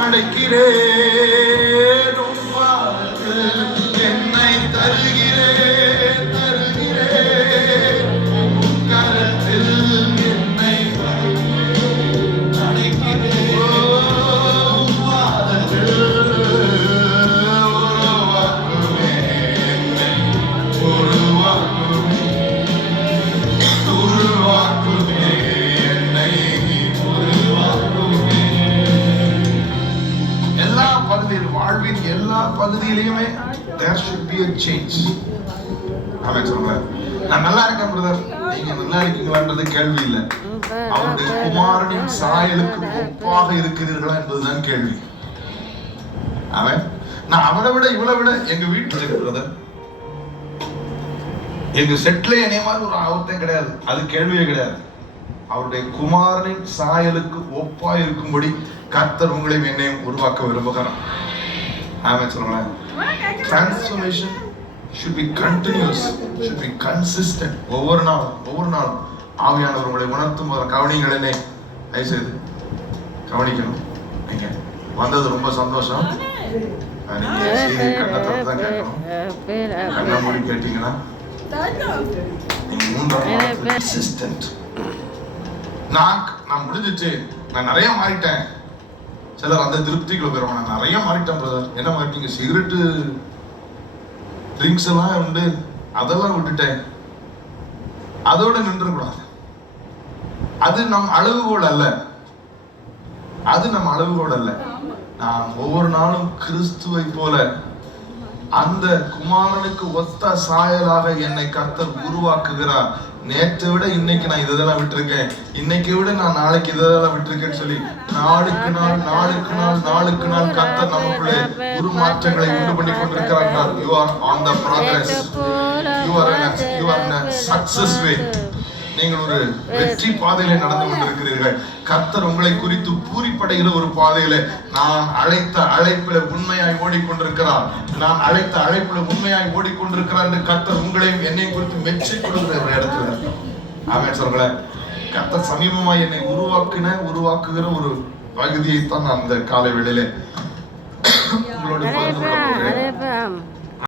படைக்கிறேன் உம் பாதத்தில் என்னை தருகிறேன் தருகிறேன் உம் கரத்தில் என்னை அடைக்கிறேன் உம் பாதத்தில் உருவாக்குமே என்னை உருவாக்குமே உருவாக்குமே என்னை உருவாக்குமே. எல்லா பகுதியில் வாழ்வின் எல்லா பகுதியிலுமே there should be a change. ஆமென் சொல்லுங்க. நான் நல்லா இருக்கேன் பிரதர், நீங்க நல்லா இருக்கீங்களான்றது கேள்வி இல்லை. அவருடைய குமாரனின் சாயலுக்கு ஒப்பாக இருக்கிறீர்களா என்பதுதான் கேள்வி. ஆமென். நான் அவரை விட இவளை விட எங்க வீட்டுல இருக்கு பிரதர், எங்க செட்ல என்னைய மாதிரி ஒரு ஆபத்தம் கிடையாது, அது கேள்வியே கிடையாது. அவருடைய குமாரனின் சாயலுக்கு ஒப்பா இருக்கும்படி கர்த்தர் உங்களையும் என்னையும் உருவாக்க விரும்புகிறார். ஆமென் சொல்லுங்களேன். Transformation should be continuous, should be consistent. ஒவ்வொரு நாளும் ஆவியானவர் உங்களை உணர்த்தும் போது கவனிங்கள். என்னை தயவுசெய்து கவனிக்கணும். நீங்க வந்தது ரொம்ப சந்தோஷம். நீங்க கண்ணத்தை தான் கேட்கணும். கண்ணை மூடி கேட்டீங்கன்னா நான் முடிஞ்சிச்சு, நான் நிறைய மாறிட்டேன். சிலர் அந்த திருப்திக்குள்ள போயிருவாங்க, நான் நிறைய மாறிட்டேன் பிரதர். என்ன மாறிட்டீங்க? சிகரெட்டு ட்ரிங்க்ஸ் எல்லாம் உண்டு, அதெல்லாம் விட்டுட்டேன். அதோட நின்றுக்கூடாது. அது நம் அளவுகோல் அல்ல, அது நம் அளவுகோல் அல்ல. நான் ஒவ்வொரு நாளும் கிறிஸ்துவை போல அந்த குமாரனுக்கு ஒத்த சாயலாக என்னை கர்த்தர் உருவாக்குகிறார். நேற்றை விட இன்னைக்கு நான் இதெல்லாம் விட்டுருக்கேன், இன்னைக்கு விட நான் நாளைக்கு இதெல்லாம் விட்டுருக்கேன்னு சொல்லி நாளுக்கு நாள் கர்த்தர் நமக்குள்ளே உருமாற்றங்களை உண்டு பண்ணி கொண்டிருக்கிறார். You are on the progress. You are in a success way. நீங்கள் ஒரு வெற்றி பாதையில நடந்து கொண்டிருக்கிறீர்கள். கர்த்தர் உங்களை குறித்து பூரிப்படைகிற ஒரு பாதையில நான் அழைத்த அழைப்பில உண்மையாய் ஓடிக்கொண்டிருக்கிறார். நான் அழைத்த அழைப்பில உண்மையாய் ஓடிக்கொண்டிருக்கிறார் என்று கர்த்தர் உங்களையும் என்னையும் குறித்து மெச்சிக் கொள்கிற ஒரு இடத்துல. ஆமென் சொல்லுங்களேன். கர்த்தர் சமீபமாய் என்னை உருவாக்குகிற ஒரு பகுதியை தான் நான் அந்த காலை வேளையிலே உங்களோட